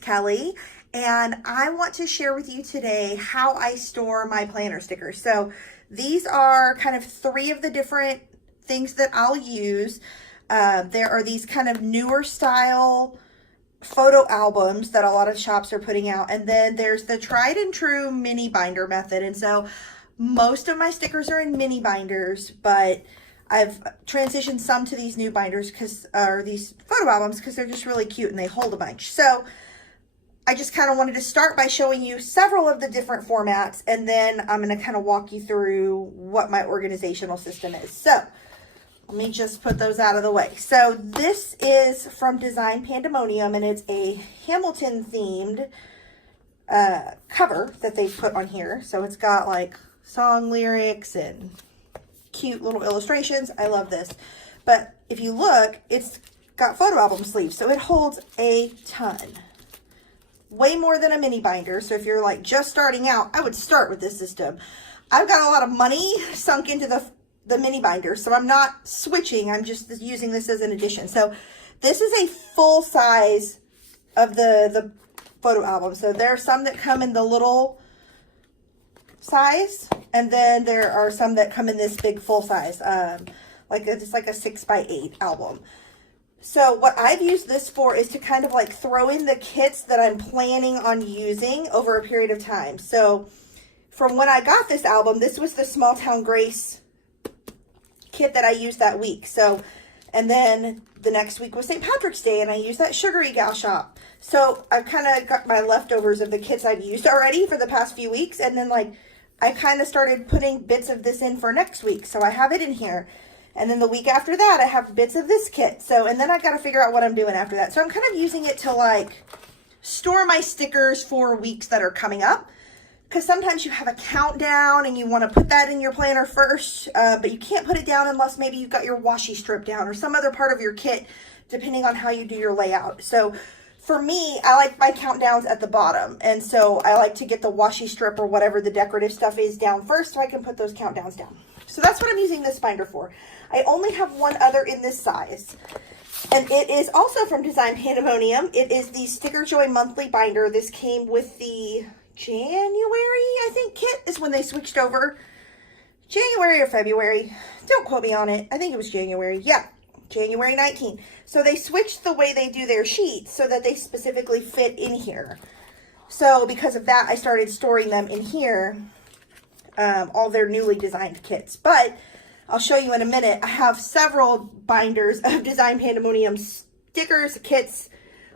Kelly, and I want to share with you today how I store my planner stickers. So these are kind of 3 of the different things that I'll use. There are these kind of newer style photo albums that a lot of shops are putting out, and then there's the tried and true mini binder method. And so most of my stickers are in mini binders, but I've transitioned some to these new binders or these photo albums because they're just really cute and they hold a bunch. So I just kind of wanted to start by showing you several of the different formats, and then I'm going to kind of walk you through what my organizational system is. So let me just put those out of the way. So this is from Design Pandemonium, and it's a Hamilton themed cover that they put on here. So it's got like song lyrics and cute little illustrations. I love this. But if you look, it's got photo album sleeves, so it holds a ton. Way more than a mini binder. So if you're like just starting out, I would start with this system. I've got a lot of money sunk into the mini binder, so I'm not switching. I'm just using this as an addition. So this is a full size of the photo album. So there are some that come in the little size, and then there are some that come in this big full size, like it's like a 6x8 album. So what I've used this for is to kind of like throw in the kits that I'm planning on using over a period of time. So from when I got this album, this was the Small Town Grace kit that I used that week. So, and then the next week was St. Patrick's Day, and I used that Sugary Gal shop. So I've kind of got my leftovers of the kits I've used already for the past few weeks, and then like I kind of started putting bits of this in for next week. So I have it in here. And then the week after that, I have bits of this kit. So, and then I got to figure out what I'm doing after that. So I'm kind of using it to like store my stickers for weeks that are coming up. Because sometimes you have a countdown and you want to put that in your planner first, but you can't put it down unless maybe you've got your washi strip down or some other part of your kit, depending on how you do your layout. So for me, I like my countdowns at the bottom. And so I like to get the washi strip or whatever the decorative stuff is down first so I can put those countdowns down. So that's what I'm using this binder for. I only have one other in this size, and it is also from Design Pandemonium. It is the Sticker Joy monthly binder. This came with the January, I think, kit is when they switched over. January or February. Don't quote me on it. I think it was January. Yeah, January 19th. So they switched the way they do their sheets so that they specifically fit in here. So because of that, I started storing them in here, all their newly designed kits. But I'll show you in a minute. I have several binders of Design Pandemonium stickers, kits,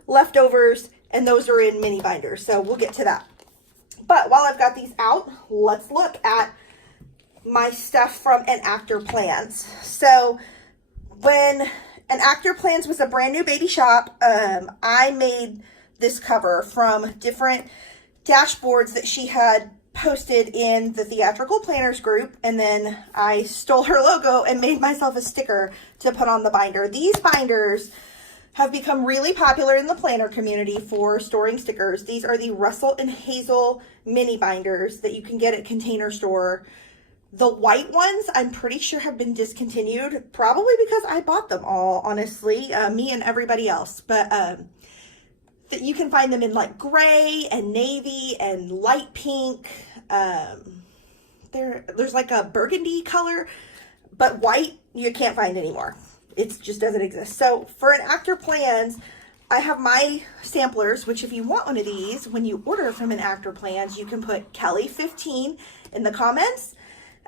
leftovers, and those are in mini binders. So we'll get to that. But while I've got these out, let's look at my stuff from An Actor Plans. So when An Actor Plans was a brand new baby shop, I made this cover from different dashboards that she had posted in the theatrical planners group, and then I stole her logo and made myself a sticker to put on the binder. These binders have become really popular in the planner community for storing stickers. These are the Russell and Hazel mini binders that you can get at Container Store. The white ones I'm pretty sure have been discontinued, probably because I bought them all, honestly, me and everybody else. But that you can find them in like gray and navy and light pink. There's like a burgundy color, but white you can't find anymore. It just doesn't exist. So for An Actor Plans, I have my samplers, which if you want one of these, when you order from An Actor Plans, you can put Kelly15 in the comments,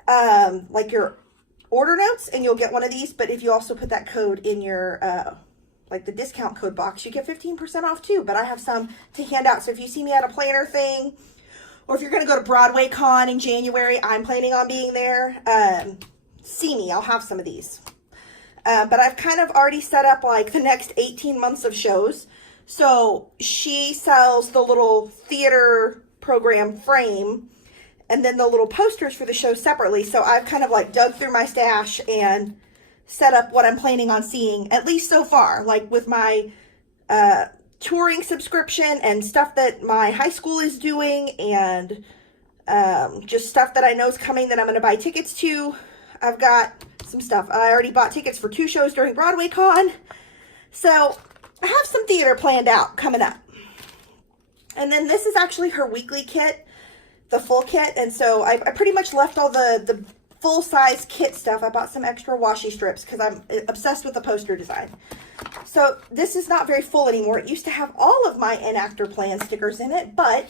like your order notes, and you'll get one of these. But if you also put that code in your like the discount code box, you get 15% off too. But I have some to hand out. So if you see me at a planner thing, or if you're going to go to Broadway Con in January, I'm planning on being there, see me. I'll have some of these. But I've kind of already set up like the next 18 months of shows. So she sells the little theater program frame and then the little posters for the show separately. So I've kind of like dug through my stash and set up what I'm planning on seeing, at least so far, like with my touring subscription and stuff that my high school is doing, and just stuff that I know is coming that I'm going to buy tickets to. I've got some stuff. I already bought tickets for 2 shows during Broadway Con. So I have some theater planned out coming up. And then this is actually her weekly kit, the full kit. And so I pretty much left all the full-size kit stuff. I bought some extra washi strips because I'm obsessed with the poster design. So this is not very full anymore. It used to have all of my Enactor Plan stickers in it, but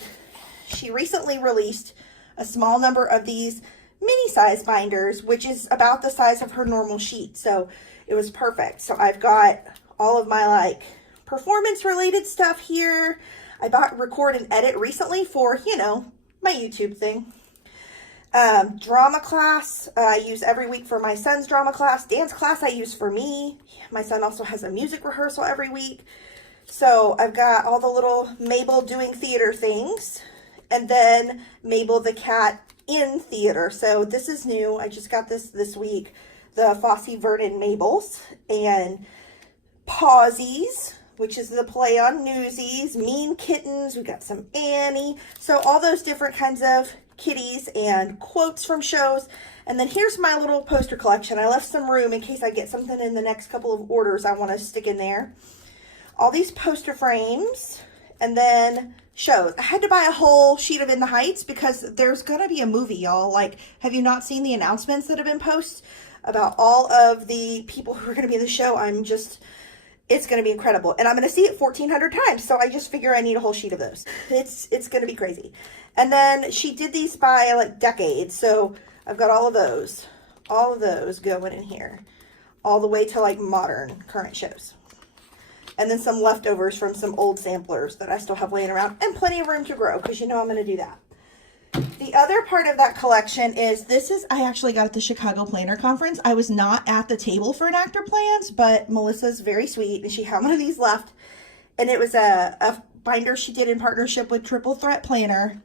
she recently released a small number of these mini size binders, which is about the size of her normal sheet. So it was perfect. So I've got all of my like performance related stuff here. I bought record and edit recently for, you know, my YouTube thing. Drama class, I use every week for my son's drama class. Dance class I use for me. My son also has a music rehearsal every week. So I've got all the little Mabel doing theater things. And then Mabel the cat in theater. So this is new. I just got this week. The Fosse Verdon Mabels and Pawsies, which is the play on Newsies. Mean Kittens. We got some Annie. So all those different kinds of kitties and quotes from shows. And then here's my little poster collection. I left some room in case I get something in the next couple of orders I want to stick in there. All these poster frames. And then shows. I had to buy a whole sheet of In the Heights because there's going to be a movie, y'all. Like, have you not seen the announcements that have been posted about all of the people who are going to be in the show? It's going to be incredible. And I'm going to see it 1,400 times. So I just figure I need a whole sheet of those. It's going to be crazy. And then she did these by like decades. So I've got all of those going in here. All the way to like modern current shows. And then some leftovers from some old samplers that I still have laying around. And plenty of room to grow because you know I'm going to do that. The other part of that collection is, I actually got at the Chicago Planner Conference. I was not at the table for Enactor Plans, but Melissa's very sweet and she had one of these left. And it was a binder she did in partnership with Triple Threat Planner.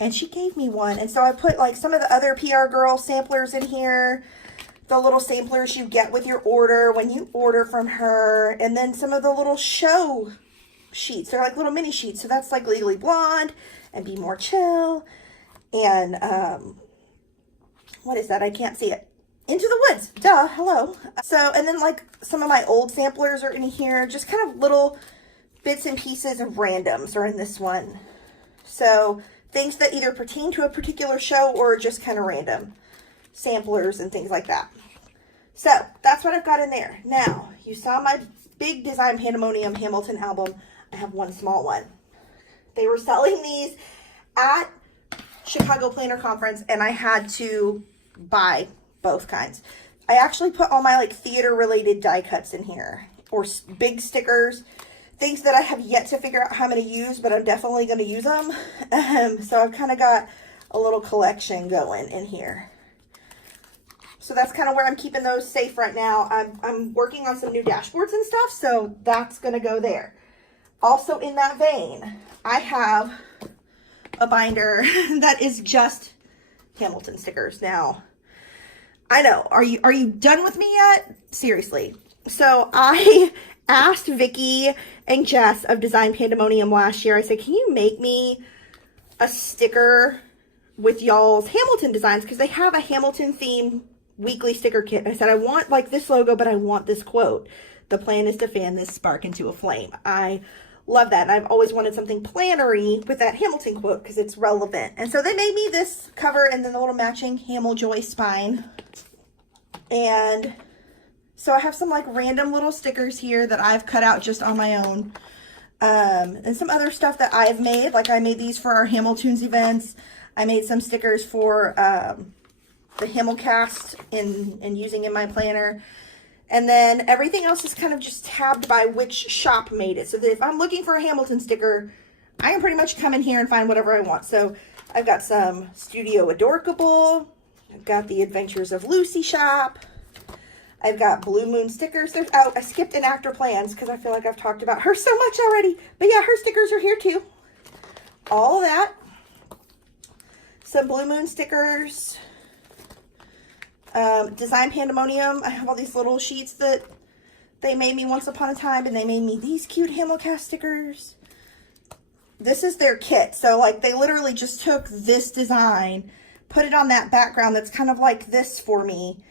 And she gave me one. And so I put like some of the other PR Girl samplers in here. The little samplers you get with your order when you order from her. And then some of the little show sheets. They're like little mini sheets. So that's like Legally Blonde and Be More Chill. And, what is that? I can't see it. Into the Woods. Duh. Hello. So, and then like some of my old samplers are in here. Just kind of little bits and pieces of randoms are in this one. So things that either pertain to a particular show or just kind of random samplers and things like that. So that's what I've got in there. Now, you saw my big Design Pandemonium Hamilton album. I have one small one. They were selling these at Chicago Planner Conference and I had to buy both kinds. I actually put all my like theater related die cuts in here, or big stickers, things that I have yet to figure out how I'm going to use, but I'm definitely going to use them. So I've kind of got a little collection going in here. So that's kind of where I'm keeping those safe right now. I'm working on some new dashboards and stuff, so that's going to go there. Also in that vein, I have a binder that is just Hamilton stickers. Now, I know, are you done with me yet? Seriously. So I asked Vicky and Jess of Design Pandemonium last year, I said, can you make me a sticker with y'all's Hamilton designs? Because they have a Hamilton theme weekly sticker kit. And I said, I want like this logo, but I want this quote. The plan is to fan this spark into a flame. I love that. And I've always wanted something plannery with that Hamilton quote because it's relevant. And so they made me this cover and then the little matching Hamel Joy spine. And so I have some like random little stickers here that I've cut out just on my own. And some other stuff that I've made. Like I made these for our Hamiltunes events. I made some stickers for the Hamilcast and using in my planner. And then everything else is kind of just tabbed by which shop made it. So that if I'm looking for a Hamilton sticker, I can pretty much come in here and find whatever I want. So I've got some Studio Adorkable. I've got the Adventures of Lucy shop. I've got Blue Moon stickers. I skipped Enactor Plans because I feel like I've talked about her so much already. But yeah, her stickers are here too. All of that. Some Blue Moon stickers. Design Pandemonium. I have all these little sheets that they made me once upon a time, and they made me these cute Hamilcast stickers. This is their kit. So like they literally just took this design, put it on that background that's kind of like this for me,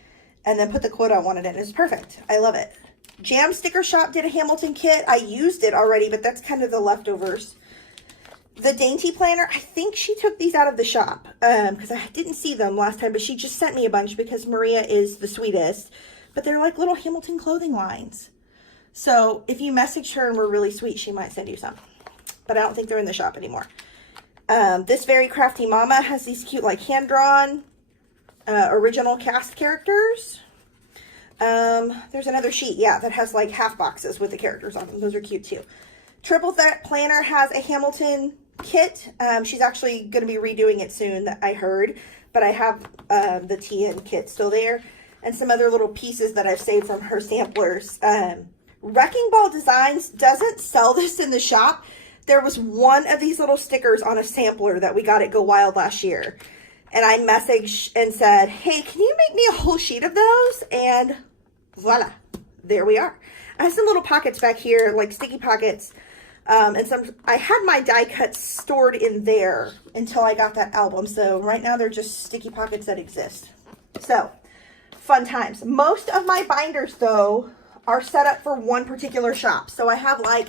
and then put the quote I wanted in. It's perfect. I love it. Jam Sticker Shop did a Hamilton kit. I used it already, but that's kind of the leftovers. The Dainty Planner, I think she took these out of the shop because I didn't see them last time, but she just sent me a bunch because Maria is the sweetest. But they're like little Hamilton clothing lines. So if you message her and we're really sweet, she might send you some. But I don't think they're in the shop anymore. This Very Crafty Mama has these cute like hand-drawn original cast characters. There's another sheet, yeah, that has like half boxes with the characters on them. Those are cute too. Triple Threat Planner has a Hamilton kit. She's actually going to be redoing it soon, that I heard. But I have the TN kit still there. And some other little pieces that I've saved from her samplers. Wrecking Ball Designs doesn't sell this in the shop. There was one of these little stickers on a sampler that we got at Go Wild last year. And I messaged and said, hey, can you make me a whole sheet of those? And voila, there we are. I have some little pockets back here, like sticky pockets. And I had my die cuts stored in there until I got that album. So right now they're just sticky pockets that exist. So fun times. Most of my binders though are set up for one particular shop. So I have like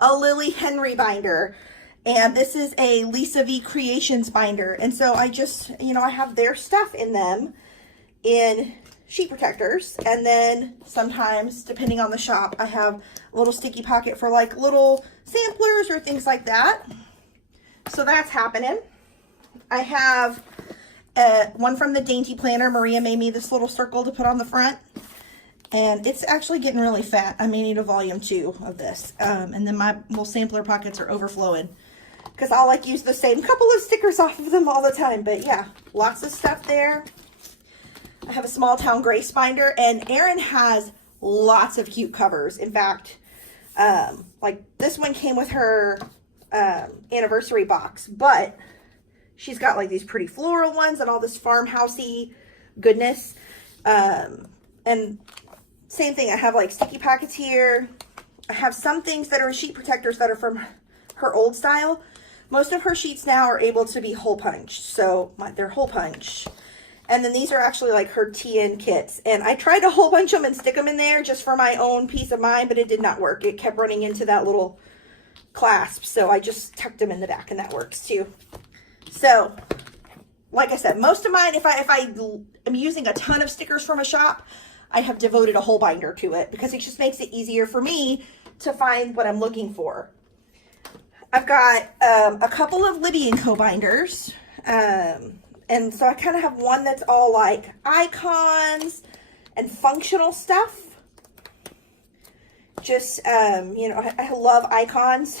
a Lily Henry binder, and this is a Lisa V Creations binder. And so I just, you know, I have their stuff in them in sheet protectors. And then sometimes, depending on the shop, I have a little sticky pocket for like little samplers or things like that. So that's happening. I have one from the Dainty Planner. Maria made me this little circle to put on the front. And it's actually getting really fat. I may need a volume 2 of this. And then my little sampler pockets are overflowing, because I'll like use the same couple of stickers off of them all the time. But yeah, lots of stuff there. I have a Small Town Grace binder, and Erin has lots of cute covers. In fact, like this one came with her anniversary box, but she's got like these pretty floral ones and all this farmhousey goodness. And same thing, I have like sticky pockets here. I have some things that are sheet protectors that are from her old style. Most of her sheets now are able to be hole punched, so they're hole punched. And then these are actually like her TN kits. And I tried to hole punch them and stick them in there just for my own peace of mind, but it did not work. It kept running into that little clasp, so I just tucked them in the back, and that works too. So, like I said, most of mine, if I am using a ton of stickers from a shop, I have devoted a whole binder to it because it just makes it easier for me to find what I'm looking for. I've got a couple of Libby & Co. binders. And so I kind of have one that's all like icons and functional stuff. Just, you know, I love icons.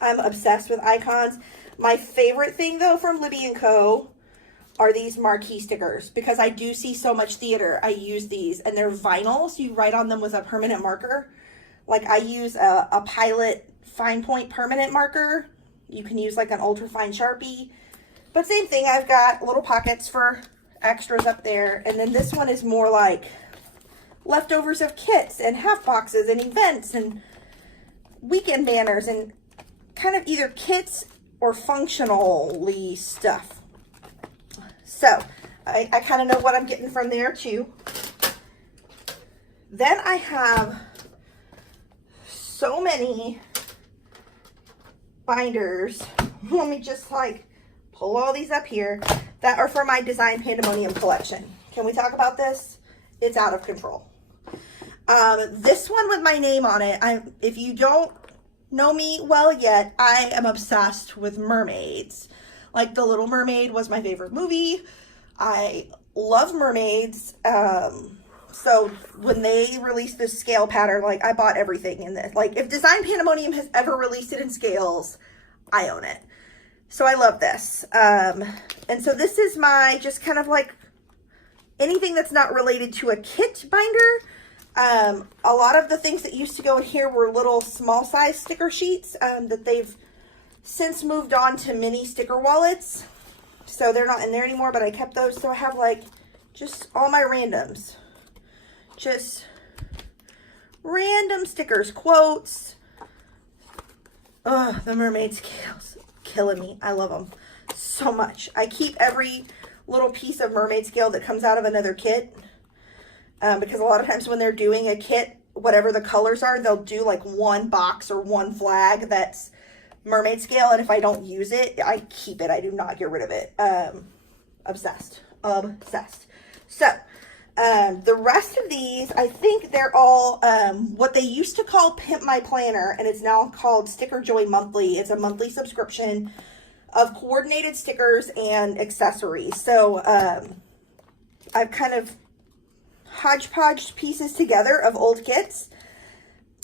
I'm obsessed with icons. My favorite thing though from Libby & Co. are these marquee stickers, because I do see so much theater. I use these, and they're vinyl, so you write on them with a permanent marker. Like I use a Pilot fine point permanent marker. You can use like an ultra fine Sharpie, but same thing. I've got little pockets for extras up there. And then this one is more like leftovers of kits and half boxes and events and weekend banners and kind of either kits or functionally stuff. So I kind of know what I'm getting from there too. Then I have so many binders. Let me just like pull all these up here that are for my Design Pandemonium collection. Can we talk about this? It's out of control. This one with my name on it, if you don't know me well yet, I am obsessed with mermaids. Like The Little Mermaid was my favorite movie. I love mermaids. So when they released this scale pattern, like I bought everything in this. Like if Design Pandemonium has ever released it in scales, I own it. So I love this. And so this is my just kind of like anything that's not related to a kit binder. A lot of the things that used to go in here were little small size sticker sheets that they've since moved on to mini sticker wallets. So they're not in there anymore, but I kept those. So I have like just all my randoms. Just random stickers, quotes. Oh, the mermaid scales. Killing me. I love them so much. I keep every little piece of mermaid scale that comes out of another kit. Because a lot of times when they're doing a kit, whatever the colors are, they'll do like one box or one flag that's mermaid scale, and if I don't use it, I keep it. I do not get rid of it. Obsessed. Obsessed. So, the rest of these, I think they're all what they used to call Pimp My Planner, and it's now called Sticker Joy Monthly. It's a monthly subscription of coordinated stickers and accessories. So, I've kind of hodgepodged pieces together of old kits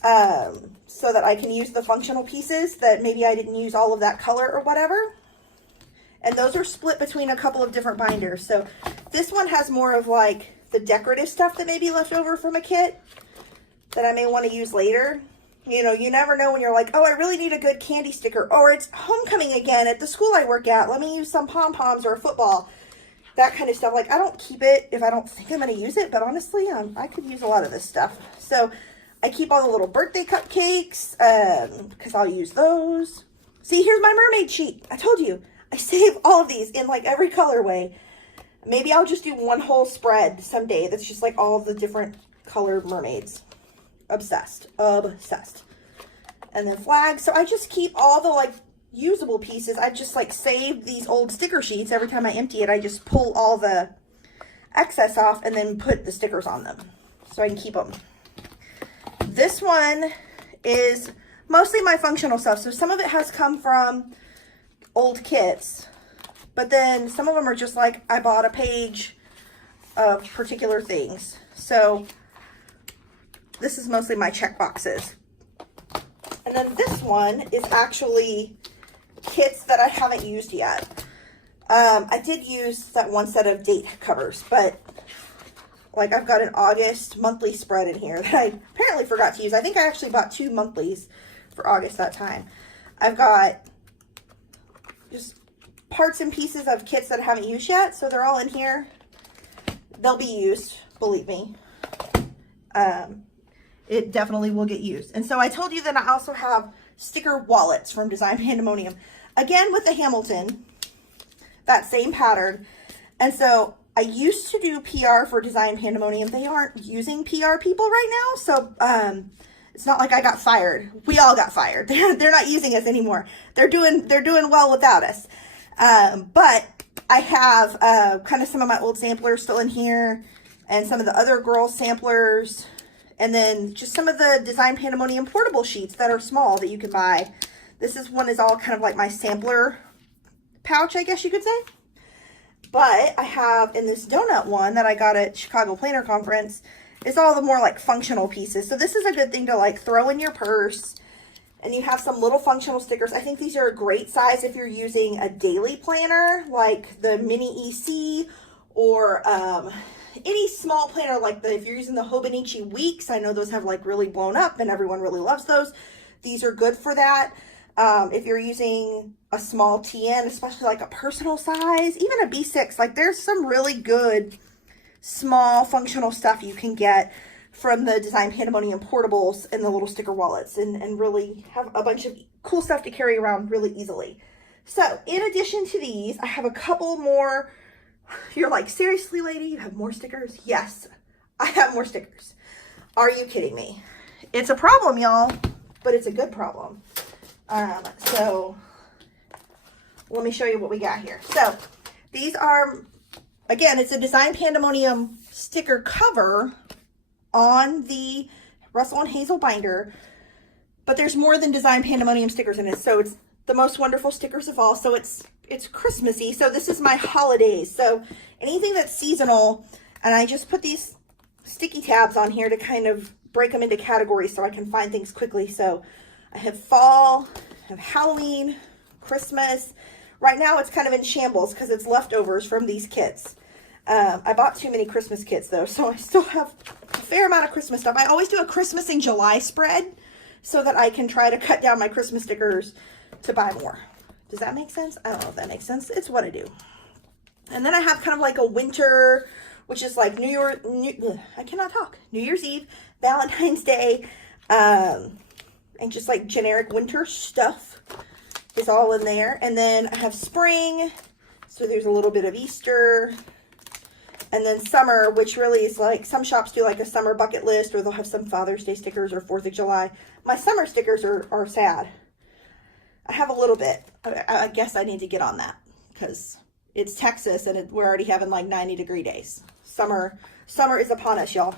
so that I can use the functional pieces that maybe I didn't use all of that color or whatever. And those are split between a couple of different binders. So this one has more of like the decorative stuff that may be left over from a kit that I may want to use later. You know, you never know when you're like, oh, I really need a good candy sticker, or it's homecoming again at the school I work at. Let me use some pom-poms or a football. That kind of stuff. Like, I don't keep it if I don't think I'm going to use it, but honestly, I could use a lot of this stuff. So I keep all the little birthday cupcakes because I'll use those. See, here's my mermaid sheet. I told you, I save all of these in like every colorway. Maybe I'll just do one whole spread someday that's just like all of the different colored mermaids. Obsessed. Obsessed. And then flags. So I just keep all the like usable pieces. I just like save these old sticker sheets. Every time I empty it, I just pull all the excess off and then put the stickers on them so I can keep them. This one is mostly my functional stuff. So some of it has come from old kits, but then some of them are just like I bought a page of particular things. So this is mostly my check boxes. And then this one is actually kits that I haven't used yet. I did use that one set of date covers, but like I've got an August monthly spread in here that I apparently forgot to use. I think I actually bought 2 monthlies for August that time. I've got just parts and pieces of kits that I haven't used yet, so they're all in here. They'll be used, believe me. It definitely will get used. And so I told you that I also have sticker wallets from Design Pandemonium. Again, with the Hamilton, that same pattern. And so I used to do PR for Design Pandemonium. They aren't using PR people right now. So it's not like I got fired. We all got fired. They're not using us anymore. They're doing well without us. But I have kind of some of my old samplers still in here, and some of the other girls samplers. And then just some of the Design Pandemonium portable sheets that are small that you can buy. This is one is all kind of like my sampler pouch, I guess you could say. But I have in this donut one that I got at Chicago Planner Conference, it's all the more like functional pieces. So this is a good thing to like throw in your purse. And you have some little functional stickers. I think these are a great size if you're using a daily planner, like the Mini EC, or any small planner like if you're using the Hobonichi Weeks. I know those have like really blown up and everyone really loves those. These are good for that. If you're using a small TN, especially like a personal size, even a B6, like there's some really good small functional stuff you can get from the Design Pandemonium portables and the little sticker wallets, and really have a bunch of cool stuff to carry around really easily. So in addition to these, I have a couple more. You're like, seriously, lady, you have more stickers? Yes, I have more stickers. Are you kidding me? It's a problem, y'all, but it's a good problem. So let me show you what we got here. So these are, again, it's a Design Pandemonium sticker cover on the Russell and Hazel binder, but there's more than Design Pandemonium stickers in it. So it's the most wonderful stickers of all. So it's Christmassy. So this is my holidays. So anything that's seasonal, and I just put these sticky tabs on here to kind of break them into categories so I can find things quickly. So I have fall, I have Halloween, Christmas. Right now it's kind of in shambles because it's leftovers from these kits. I bought too many Christmas kits though, so I still have a fair amount of Christmas stuff. I always do a Christmas in July spread so that I can try to cut down my Christmas stickers to buy more. Does that make sense? I don't know if that makes sense. It's what I do. And then I have kind of like a winter, which is like New Year's Eve, Valentine's Day, and just like generic winter stuff is all in there. And then I have spring, so there's a little bit of Easter. And then summer, which really is like, some shops do like a summer bucket list, or they'll have some Father's Day stickers or 4th of July. My summer stickers are sad. I have a little bit. I guess I need to get on that because it's Texas and we're already having like 90-degree days. Summer is upon us, y'all.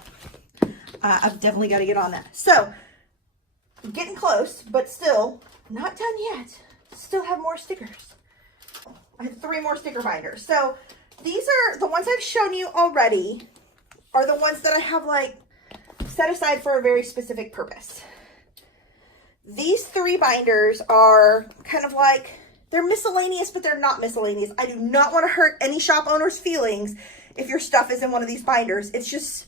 I've definitely got to get on that. So, getting close, but still not done yet. Still have more stickers. I have 3 more sticker binders. So, these are the ones I've shown you already, are the ones that I have like set aside for a very specific purpose. These 3 binders are kind of like, they're miscellaneous, but they're not miscellaneous. I do not want to hurt any shop owner's feelings if your stuff is in one of these binders. It's just,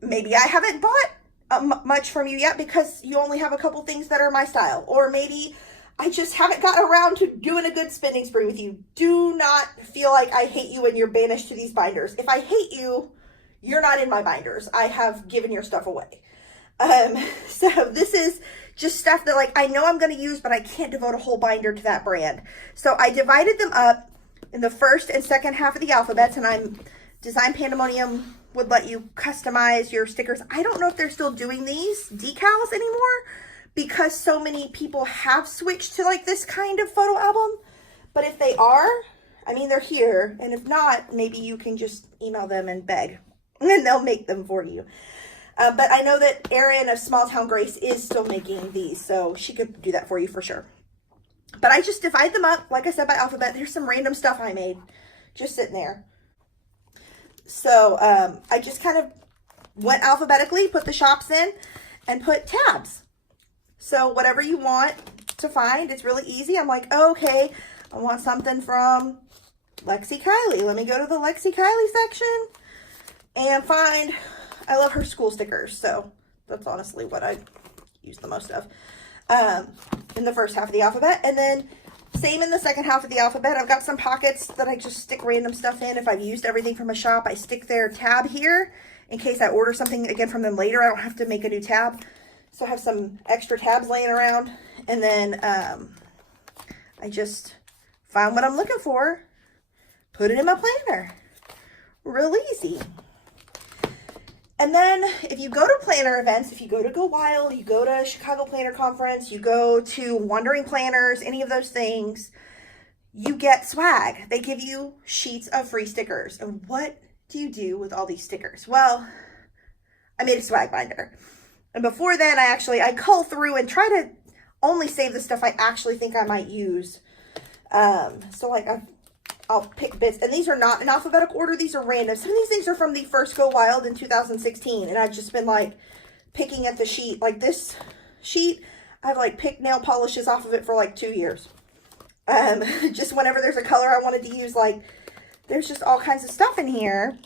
maybe I haven't bought much from you yet because you only have a couple things that are my style. Or maybe I just haven't gotten around to doing a good spending spree with you. Do not feel like I hate you and you're banished to these binders. If I hate you, you're not in my binders. I have given your stuff away. So this is just stuff that like I know I'm going to use, but I can't devote a whole binder to that brand. So I divided them up in the first and second half of the alphabets, and Design Pandemonium would let you customize your stickers. I don't know if they're still doing these decals anymore because so many people have switched to like this kind of photo album. But if they are, I mean, they're here. And if not, maybe you can just email them and beg and they'll make them for you. But I know that Erin of Small Town Grace is still making these, so she could do that for you for sure. But I just divide them up, like I said, by alphabet. There's some random stuff I made just sitting there. So I just kind of went alphabetically, put the shops in, and put tabs. So whatever you want to find, it's really easy. I'm like, oh, okay, I want something from Lexi Kylie. Let me go to the Lexi Kylie section and find... I love her school stickers, so that's honestly what I use the most of in the first half of the alphabet. And then same in the second half of the alphabet. I've got some pockets that I just stick random stuff in. If I've used everything from a shop, I stick their tab here in case I order something again from them later. I don't have to make a new tab. So I have some extra tabs laying around. And then I just find what I'm looking for, put it in my planner. Real easy. And then if you go to planner events, if you go to Go Wild, you go to Chicago Planner Conference, you go to Wandering Planners, any of those things, you get swag. They give you sheets of free stickers. And what do you do with all these stickers? Well, I made a swag binder. And before then, I cull through and try to only save the stuff I actually think I might use. So like I'll pick bits, and these are not in alphabetical order. These are random. Some of these things are from the first Go Wild in 2016, and I've just been like picking at the sheet. Like this sheet, I've like picked nail polishes off of it for like 2 years. Just whenever there's a color I wanted to use, like there's just all kinds of stuff in here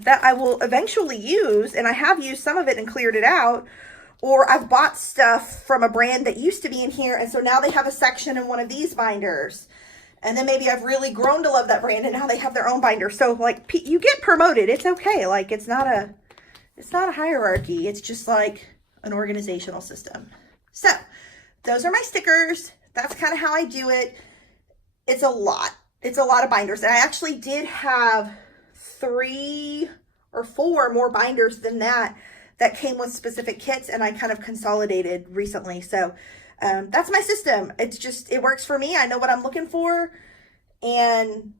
that I will eventually use, and I have used some of it and cleared it out. Or I've bought stuff from a brand that used to be in here, and so now they have a section in one of these binders. And then maybe I've really grown to love that brand and now they have their own binder. So like you get promoted. It's okay. Like it's not a hierarchy. It's just like an organizational system. So those are my stickers. That's kind of how I do it. It's a lot. It's a lot of binders. And I actually did have 3 or 4 more binders than that came with specific kits, and I kind of consolidated recently. So that's my system. It's just, it works for me. I know what I'm looking for, and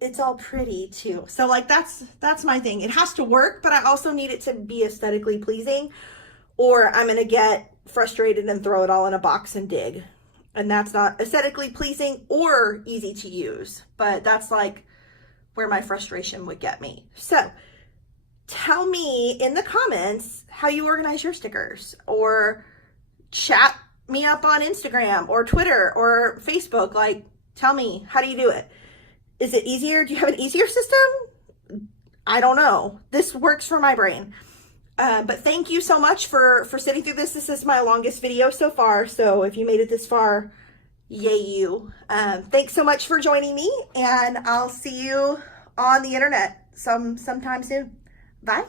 it's all pretty too. So like that's my thing. It has to work, but I also need it to be aesthetically pleasing, or I'm going to get frustrated and throw it all in a box and dig. And that's not aesthetically pleasing or easy to use, but that's like where my frustration would get me. So tell me in the comments how you organize your stickers, or chat me up on Instagram or Twitter or Facebook. Like, tell me, how do you do it? Is it easier? Do you have an easier system? I don't know. This works for my brain. But thank you so much for sitting through this. This is my longest video so far. So if you made it this far, yay you. Thanks so much for joining me, and I'll see you on the internet sometime soon. Bye.